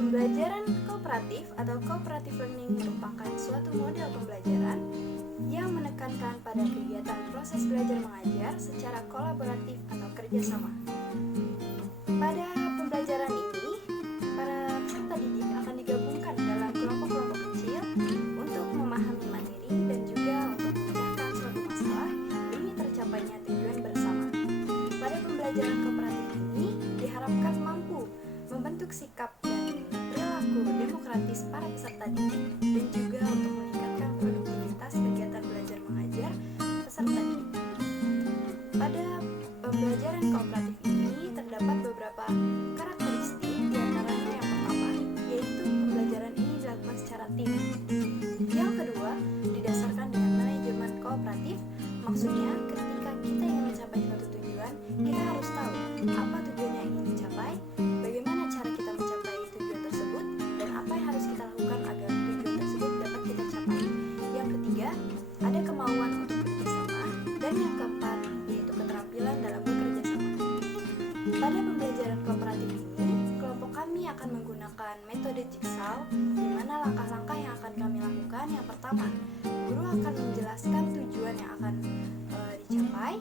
Pembelajaran kooperatif atau cooperative learning merupakan suatu model pembelajaran yang menekankan pada kegiatan proses belajar mengajar secara kolaboratif atau kerjasama. Pada pembelajaran ini, para peserta didik akan digabungkan dalam kelompok-kelompok kecil untuk memahami materi dan juga untuk memecahkan suatu masalah demi tercapainya tujuan bersama. Pada pembelajaran kooperatif ini diharapkan mampu membentuk sikap dan perilaku demokratis para peserta didik dan juga untuk meningkatkan produktivitas kegiatan belajar mengajar peserta didik. Pada pembelajaran kooperatif ini terdapat beberapa karakteristik, diantaranya yang pertama yaitu pembelajaran ini dilakukan secara tim. Yang kedua didasarkan dengan manajemen kooperatif, maksudnya ketika kita ingin mencapai suatu tujuan, kita harus tahu apa tujuan yang ingin dicapai, bagaimana cara kita mencapai tujuan tersebut, dan apa yang harus kita lakukan agar tujuan tersebut dapat kita capai. Yang ketiga, ada kemauan untuk bekerjasama, dan yang keempat yaitu keterampilan dalam bekerja sama. Pada pembelajaran kooperatif ini, kelompok kami akan menggunakan metode jigsaw, di mana langkah-langkah yang akan kami lakukan. Yang pertama, guru akan menjelaskan tujuan yang akan dicapai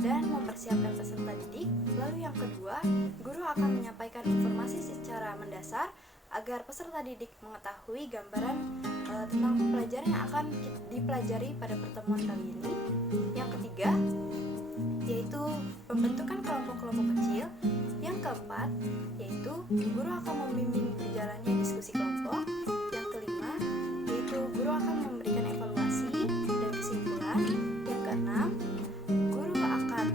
dan mempersiapkan peserta didik. Lalu yang kedua, guru akan menyampaikan informasi secara mendasar agar peserta didik mengetahui gambaran tentang pelajaran yang akan dipelajari pada pertemuan kali ini. Yang ketiga, yaitu pembentukan kelompok-kelompok kecil. Yang keempat, yaitu guru akan membimbing berjalannya diskusi kelompok. Yang kelima, yaitu guru akan memberikan evaluasi dan kesimpulan. Yang keenam, guru akan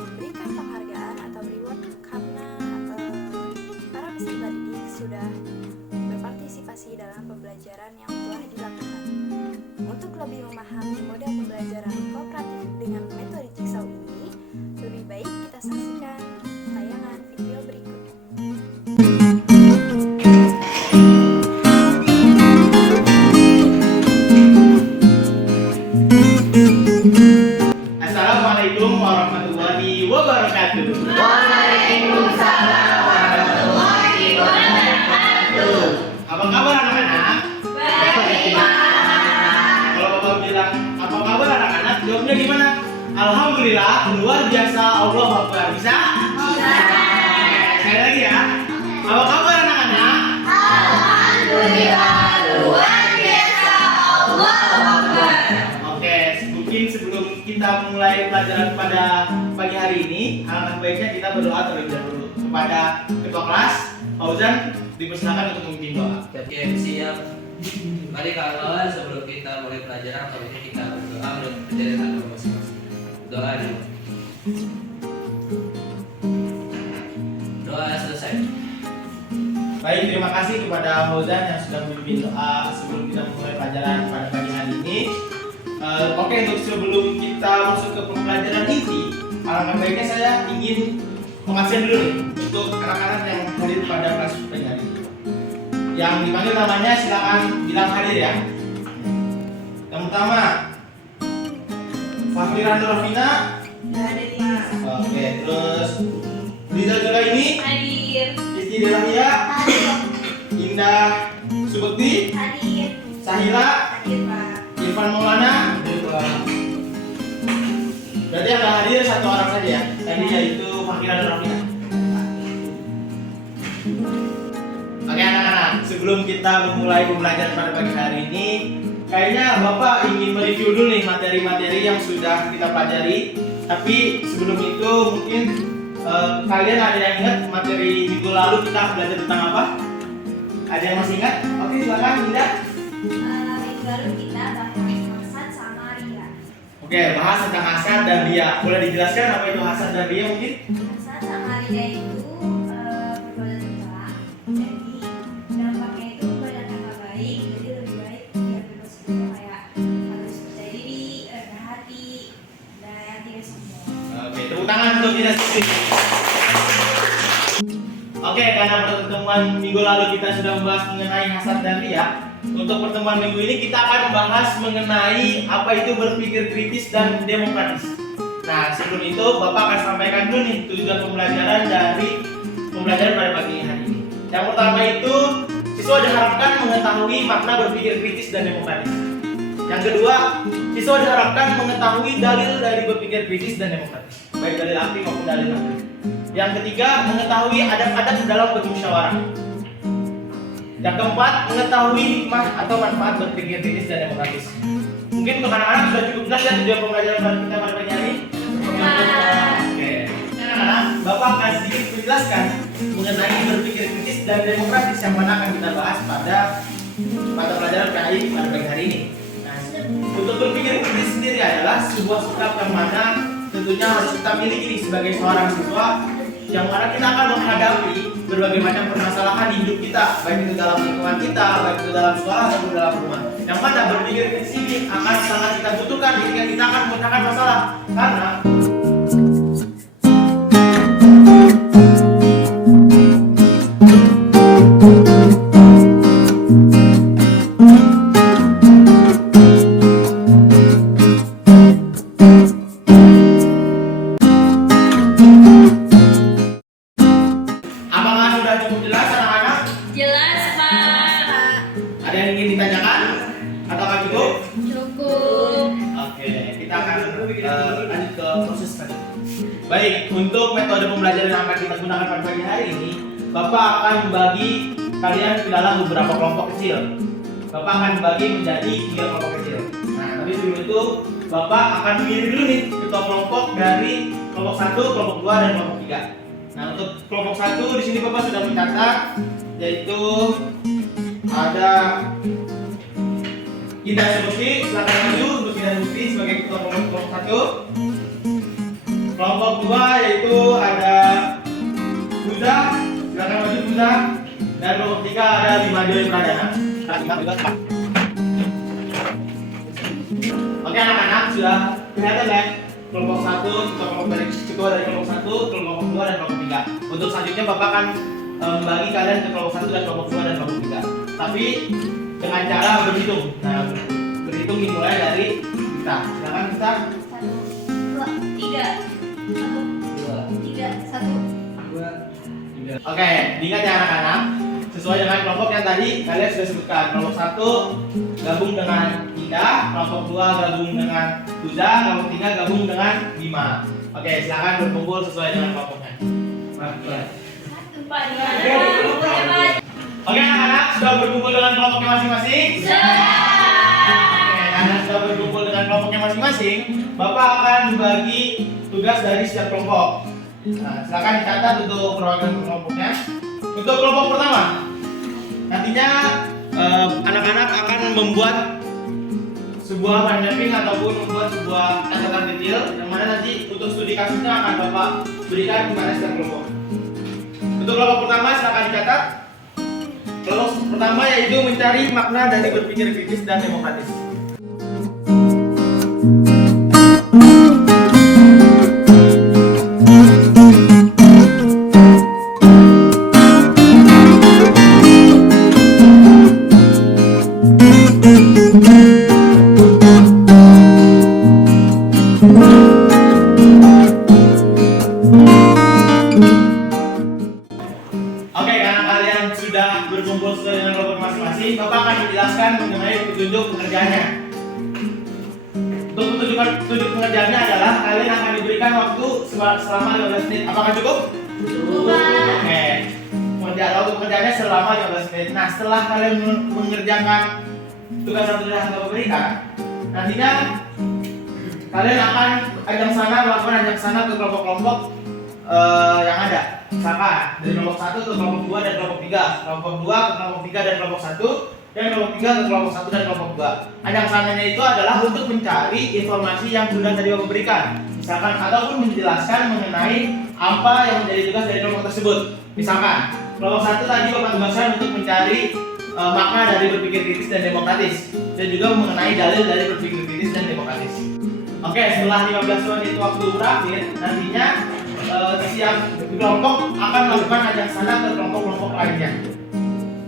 memberikan penghargaan atau reward karena para peserta didik sudah berpartisipasi dalam pembelajaran yang telah dilakukan. Untuk lebih memahami model pembelajaran kooperatif dengan metode jigsaw ini, lebih baik kita saksikan tayangan video berikut. Assalamualaikum warahmatullahi wabarakatuh. Waalaikumsalam warahmatullahi wabarakatuh. Apa kabar anak-anak? Baik, Pak. Kalau Bapak bilang apa kabar anak-anak, jawabnya gimana? Alhamdulillah, luar biasa, Allah Akbar. Bisa? Bisa. Sekali lagi ya. Apa kabar anak-anak? Alhamdulillah, luar biasa, Allahu Akbar. Oke, mungkin sebelum kita mulai pelajaran pada pagi hari ini, alangkah baiknya kita berdoa terlebih dahulu kepada ketua kelas. Fauzan, dipersilakan untuk memimpin doa. Oke, siap. Mari kawan, sebelum kita mulai pelajaran kali ini kita berdoa menurut perjanjian agama masing-masing. Doa dulu. Doa selesai. Baik, terima kasih kepada Fauzan yang sudah memimpin doa sebelum kita mulai pelajaran pada pagi hari ini. Oke, untuk sebelum kita masuk ke pembelajaran inti, alangkah baiknya saya ingin mengasih dulu nih untuk anak-anak yang hadir pada kelas pagi hari ini. Yang dipanggil namanya silakan bilang hadir ya. Yang pertama, Fahri Rando Rafina. Oke, terus Rizal Julaini. Hadir. Isti Delahia. Indah Subekti. Hadir. Sahila. Hadir, Pak. Irfan Maulana. Berarti yang nggak hadir satu orang saja ya. Tadi yaitu Fahri Rando Rafina. Oke anak-anak, sebelum kita memulai pembelajaran pada pagi hari ini, kayaknya Bapak ingin mereview dulu nih materi-materi yang sudah kita pelajari. Tapi sebelum itu mungkin kalian ada yang ingat materi minggu lalu kita belajar tentang apa? Ada yang masih ingat? Oke, silakan Indah. Minggu lalu kita bahas Hasan sama Ria. Oke, bahas tentang Hasan dan Ria. Boleh dijelaskan apa itu Hasan dan Ria mungkin? Hasan sama Ria itu berbeda juga. Jadi dampaknya itu banyak yang gak baik. Jadi lebih baik dia berpositif kayak harus percaya diri, rendah hati, dan yang tidak sombong. Oke, tepuk tangan untuk Indah Siti. Oke, karena pada pertemuan minggu lalu kita sudah membahas mengenai Hasan dan Ria. Untuk pertemuan minggu ini kita akan membahas mengenai apa itu berpikir kritis dan demokratis. Nah, sebelum itu Bapak akan sampaikan dulu nih tujuan pembelajaran dari pembelajaran pada pagi hari ini. Yang pertama itu diharapkan mengetahui makna berpikir kritis dan demokratis. Yang kedua, siswa diharapkan mengetahui dalil dari berpikir kritis dan demokratis, baik dalil aktif maupun dalil aktif. Yang ketiga, mengetahui adab-adab dalam bermusyawarah. Yang keempat, mengetahui hikmah atau manfaat berpikir kritis dan demokratis. Mungkin untuk anak-anak sudah cukup jelas ya tujuan pembelajaran kita pada pagi hari. Oke. Anak-anak, Bapak akan sedikit menjelaskan mengenai berpikir kritis dan demokratis yang mana akan kita bahas pada mata pelajaran PAI pada pagi hari ini. Nah, untuk berpikir kritis sendiri adalah sebuah sikap yang mana tentunya harus kita miliki sebagai seorang siswa, yang mana kita akan menghadapi berbagai macam permasalahan di hidup kita, baik itu dalam lingkungan kita, baik itu dalam sekolah ataupun dalam rumah. Yang mana berpikir kritis ini akan sangat kita butuhkan ketika kita akan memecahkan masalah, karena lanjut ke proses tadi. Baik, untuk metode pembelajaran yang akan kita gunakan pada pagi hari ini, Bapak akan membagi kalian ke dalam beberapa kelompok kecil. Bapak akan membagi menjadi 3 kelompok kecil. Nah, tapi sebelum itu Bapak akan memilih dulu nih ketua kelompok dari kelompok 1, kelompok 2, dan kelompok 3. Nah, untuk kelompok 1 di sini Bapak sudah mencatat, yaitu ada Indah Lutfi, silakan maju untuk Indah Lutfi sebagai ketua kelompok 1. Kelompok 2 yaitu ada Buza, silakan maju Buza. Dan kelompok 3 ada Bima Dewi Pradana. Oke anak-anak, sudah kelihatan ya kelompok 1, ketua dari kelompok 1, kelompok 2 dan kelompok 3. Untuk selanjutnya Bapak akan membagi kalian ke kelompok 1 dan kelompok 2 dan kelompok 3. Tapi dengan cara berhitung. Nah, berhitung dimulai dari kita. Silakan kita. 1, 2, 3, 1, 2, 3, 1. Oke, diingat ya anak-anak. Sesuai dengan kelompok yang tadi kalian sudah sebutkan. Kelompok 1 gabung dengan Ida, kelompok 2 gabung dengan Buza, kelompok 3 gabung dengan Bima. Oke, silakan berkumpul sesuai dengan kelompoknya. Oke anak-anak, sudah berkumpul dengan kelompoknya masing-masing? Oke, anak sudah berkumpul dengan kelompoknya masing-masing. Bapak akan membagi tugas dari setiap kelompok. Nah, silakan dicatat untuk perwakilan kelompoknya. Untuk kelompok pertama, nantinya anak-anak akan membuat sebuah mind mapping ataupun membuat sebuah catatan detail yang mana nanti untuk studi kasusnya akan Bapak berikan kepada setiap kelompok. Untuk kelompok pertama silakan dicatat. Kelompok pertama yaitu mencari makna dari berpikir kritis dan demokratis. Berkumpul sesuai dengan kelompok masing-masing, Bapak akan menjelaskan mengenai petunjuk pengerjaannya. Untuk petunjuk pengerjaannya adalah kalian akan diberikan waktu selama 15 menit. Apakah cukup? Cukup. Oke. Waktu pengerjaannya selama 15 menit. Nah, setelah kalian mengerjakan tugas yang sudah Bapak berikan, nantinya kalian akan melakukan ajak sana ke kelompok-kelompok yang ada. Misalkan dari kelompok 1 ke kelompok 2 dan kelompok 3, kelompok 2 ke kelompok 3 dan kelompok 1, dan kelompok 3 ke kelompok 1 dan kelompok 2. Ajak sananya itu adalah untuk mencari informasi yang sudah tadi Bapak berikan. Misalkan ataupun menjelaskan mengenai apa yang menjadi tugas dari kelompok tersebut. Misalkan kelompok 1 tadi Bapak tugaskan untuk mencari makna dari berpikir kritis dan demokratis, dan juga mengenai dalil dari berpikir kritis dan demokratis. Oke, setelah 15 menit waktu berakhir, nantinya setiap kelompok akan melakukan ajak sana ke kelompok-kelompok lainnya.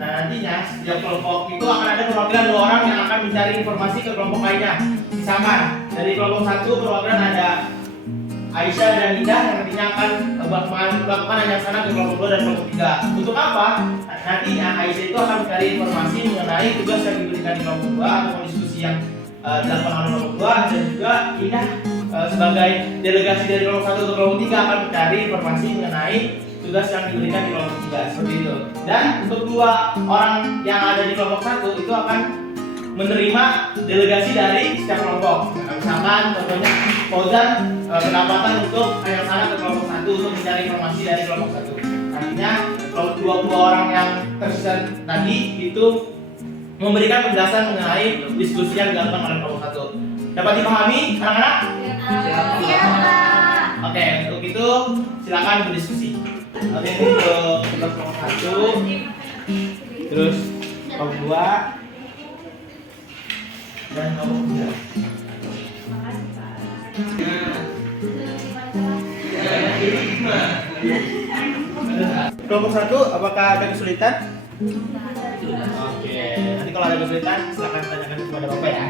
Nah, nantinya setiap kelompok itu akan ada perwakilan 2 orang yang akan mencari informasi ke kelompok lainnya. Misalkan dari kelompok 1 perwakilan ada Aisyah dan Indah yang nantinya akan melakukan ajang sana ke kelompok 2 dan kelompok 3. Untuk apa? Nanti Aisyah itu akan mencari informasi mengenai tugas yang diberikan di kelompok 2 atau diskusi yang dilakukan oleh kelompok 2, dan juga Indah sebagai delegasi dari kelompok 1 ke kelompok 3 akan mencari informasi mengenai tugas yang diberikan di kelompok 3 seperti itu. Dan untuk 2 orang yang ada di kelompok 1 itu akan menerima delegasi dari setiap kelompok. Misalkan contohnya Fauzan pendapatan untuk ajang sana ke kelompok 1 untuk mencari informasi dari kelompok 1. Nantinya kalau 22 orang yang tersisa tadi itu memberikan penjelasan mengenai diskusi yang dilakukan oleh kelompok 1. Dapat dipahami anak-anak? Oke, untuk itu silakan berdiskusi. Oke, untuk kelompok 1, terus kelompok 2 dan kelompok 3. Makasih Pak. Kelompok 1, apakah ada kesulitan? Oke, nanti kalau ada kesulitan silakan tanyakan kepada Bapak ya.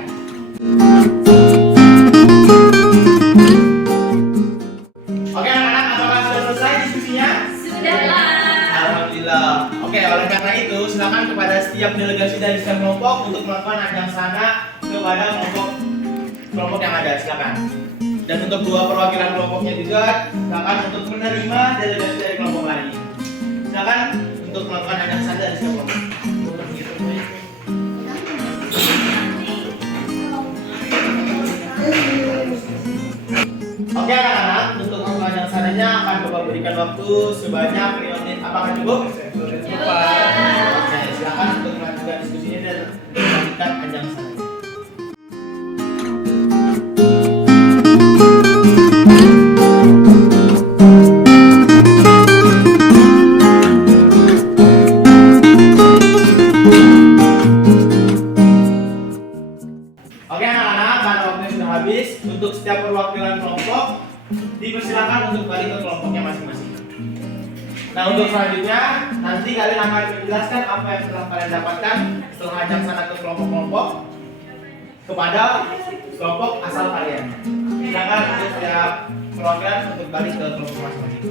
Oke anak-anak, apakah sudah selesai diskusinya? Sudah Pak. Alhamdulillah. Oke, oleh karena itu silakan kepada setiap delegasi dari setiap kelompok untuk melakukan ajang sana kepada kelompok yang ada, silakan. Dan untuk 2 perwakilan kelompoknya juga silakan untuk menerima delegasi dari kelompok lain. Silakan untuk melakukan ajang sana dari setiap kelompok. Oke anak-anak, untuk melakukan ajang sananya akan Bapak berikan waktu sebanyak 5 menit. Apakah cukup? Cukup. Oke, silakan untuk melanjutkan diskusinya dan melanjutkan ajang sana. Oke anak-anak, karena waktunya sudah habis, untuk setiap perwakilan kelompok dipersilakan untuk balik ke kelompoknya masing-masing. Nah untuk selanjutnya, nanti kalian akan menjelaskan apa yang telah kalian dapatkan setelah ajang sana ke kelompok-kelompok kepada kelompok asal kalian. Silakan untuk setiap perwakilan untuk balik ke kelompok masing-masing.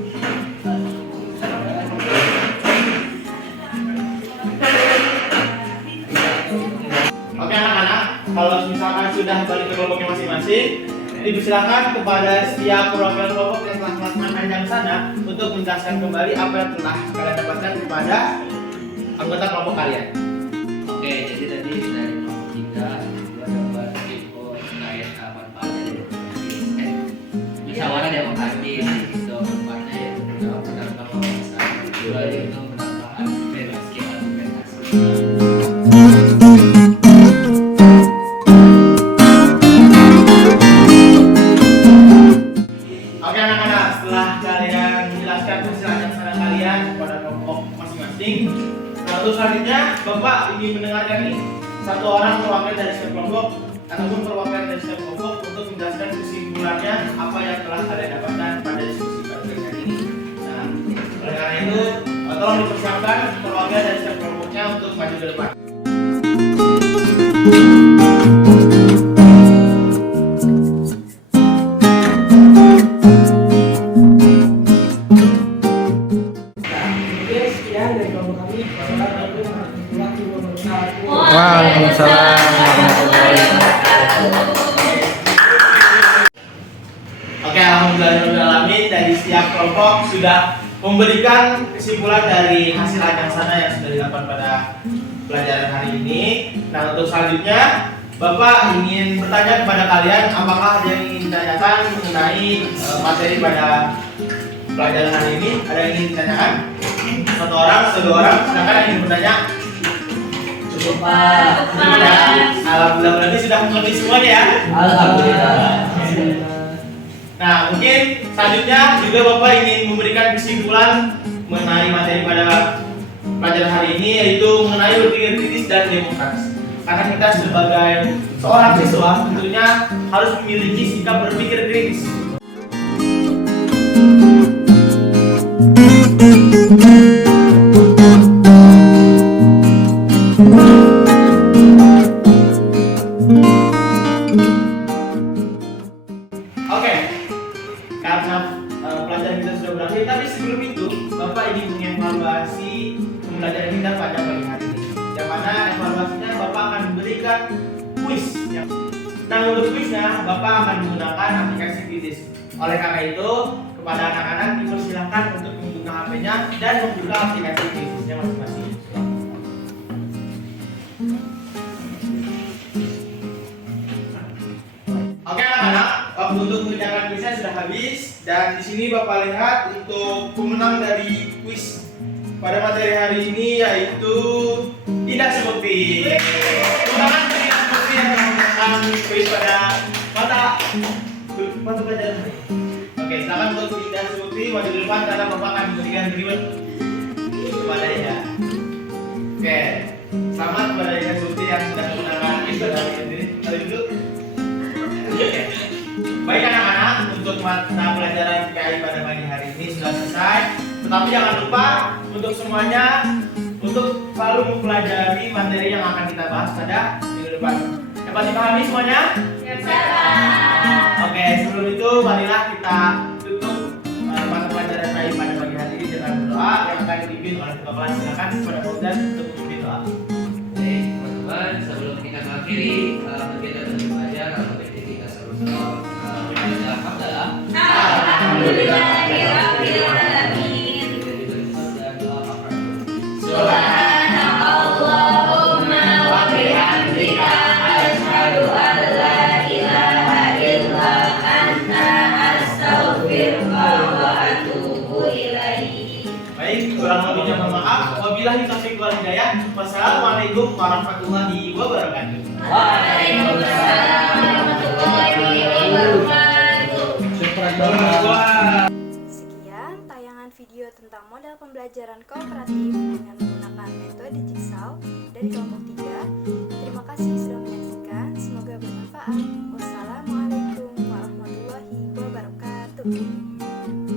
Oke anak-anak, kalau misalkan sudah balik ke kelompoknya masing-masing, dipersilakan kepada setiap perwakilan kelompok yang telah melakukan ajang sana untuk menjelaskan kembali apa yang telah kalian dapatkan kepada anggota kelompok kalian. Oke, jadi tadi dari kelompok 3 gua dapat info terkait manfaat dari musyawarah demokratis. Itu manfaatnya yaitu menambah wawasan, kedua yaitu menambah skill argumentasi. Oke anak-anak, setelah kalian menjelaskan hasil ajang sana kalian kepada kelompok masing-masing, nah untuk selanjutnya Bapak ingin mendengarkan nih satu orang perwakilan dari setiap kelompok ataupun perwakilan dari setiap kelompok untuk menjelaskan kesimpulannya apa yang telah kalian dapatkan pada diskusi pada hari ini. Nah, oleh karena itu tolong dipersiapkan perwakilan dari setiap kelompoknya untuk maju ke depan. Waalaikumsalam warahmatullahi wabarakatuh. Oke, alhamdulillahirobbilalamin, dari setiap kelompok sudah memberikan kesimpulan dari hasil ajang sana yang sudah dilakukan pada pelajaran hari ini. Nah, untuk selanjutnya Bapak ingin bertanya kepada kalian apakah ada yang ingin ditanyakan mengenai materi pada pelajaran hari ini. Ada yang ingin ditanyakan? Satu orang, dua orang, silakan yang ingin bertanya. Cukup Pak. Cukup ya? Alhamdulillah, berarti sudah mengerti semuanya ya? Alhamdulillah. Nah, mungkin selanjutnya juga Bapak ingin memberikan kesimpulan mengenai materi pada pelajaran hari ini, yaitu mengenai berpikir kritis dan demokratis. Karena kita sebagai seorang siswa tentunya harus memiliki sikap berpikir kritis. Oke, karena kita pada pagi hari ini. Yang mana evaluasinya Bapak akan memberikan kuis. Nah, untuk kuisnya Bapak akan menggunakan aplikasi Quizzes. Oleh karena itu, kepada anak-anak dipersilakan untuk membuka HP-nya dan membuka aplikasi Quizzesnya masing-masing. Oke anak-anak, waktu untuk mengerjakan kuisnya sudah habis dan di sini Bapak lihat untuk pemenang dari kuis pada materi hari ini yaitu Indah Sumukti. Pemenang dari Indah Sumukti yang memenangkan kuis pada mata pelajaran. Oke, silakan untuk Indah Sumukti maju di depan karena Bapak akan memberikan reward kepada Indah. Oke, selamat kepada Indah Sumukti yang sudah memenangkan kuis pada hari ini. Mari duduk. Baik anak-anak, untuk mata pelajaran PPI pada pagi hari ini sudah selesai. Tetapi jangan lupa untuk semuanya untuk selalu mempelajari materi yang akan kita bahas pada minggu depan. Dapat dipahami semuanya? Ya, Oke, sebelum itu marilah kita tutup mata pelajaran PPI pada pagi hari ini dengan doa yang akan dipimpin oleh ketua kelas. Silakan kepada Fauzan untuk memimpin doa. Baik teman-teman, sebelum kita mengakhiri kegiatan belajar atau kita sama-sama membaca hamdalah. Alhamdulillahirabbil alamin. Subhanallahumma wa bihamdika asyhadu an la ilaha illa anta astaghfiruka wa atubu ilaik. Baik, kurang lebihnya mohon maaf. Wabillahi taufiq wal hidayah. Wassalamualaikum warahmatullahi wabarakatuh. Waalaikumsalam warahmatullahi wabarakatuh. Sekian tayangan video tentang model pembelajaran kooperatif dengan menggunakan metode Jigsaw dari kelompok 3. Terima kasih sudah menyaksikan, semoga bermanfaat. Wassalamualaikum warahmatullahi wabarakatuh.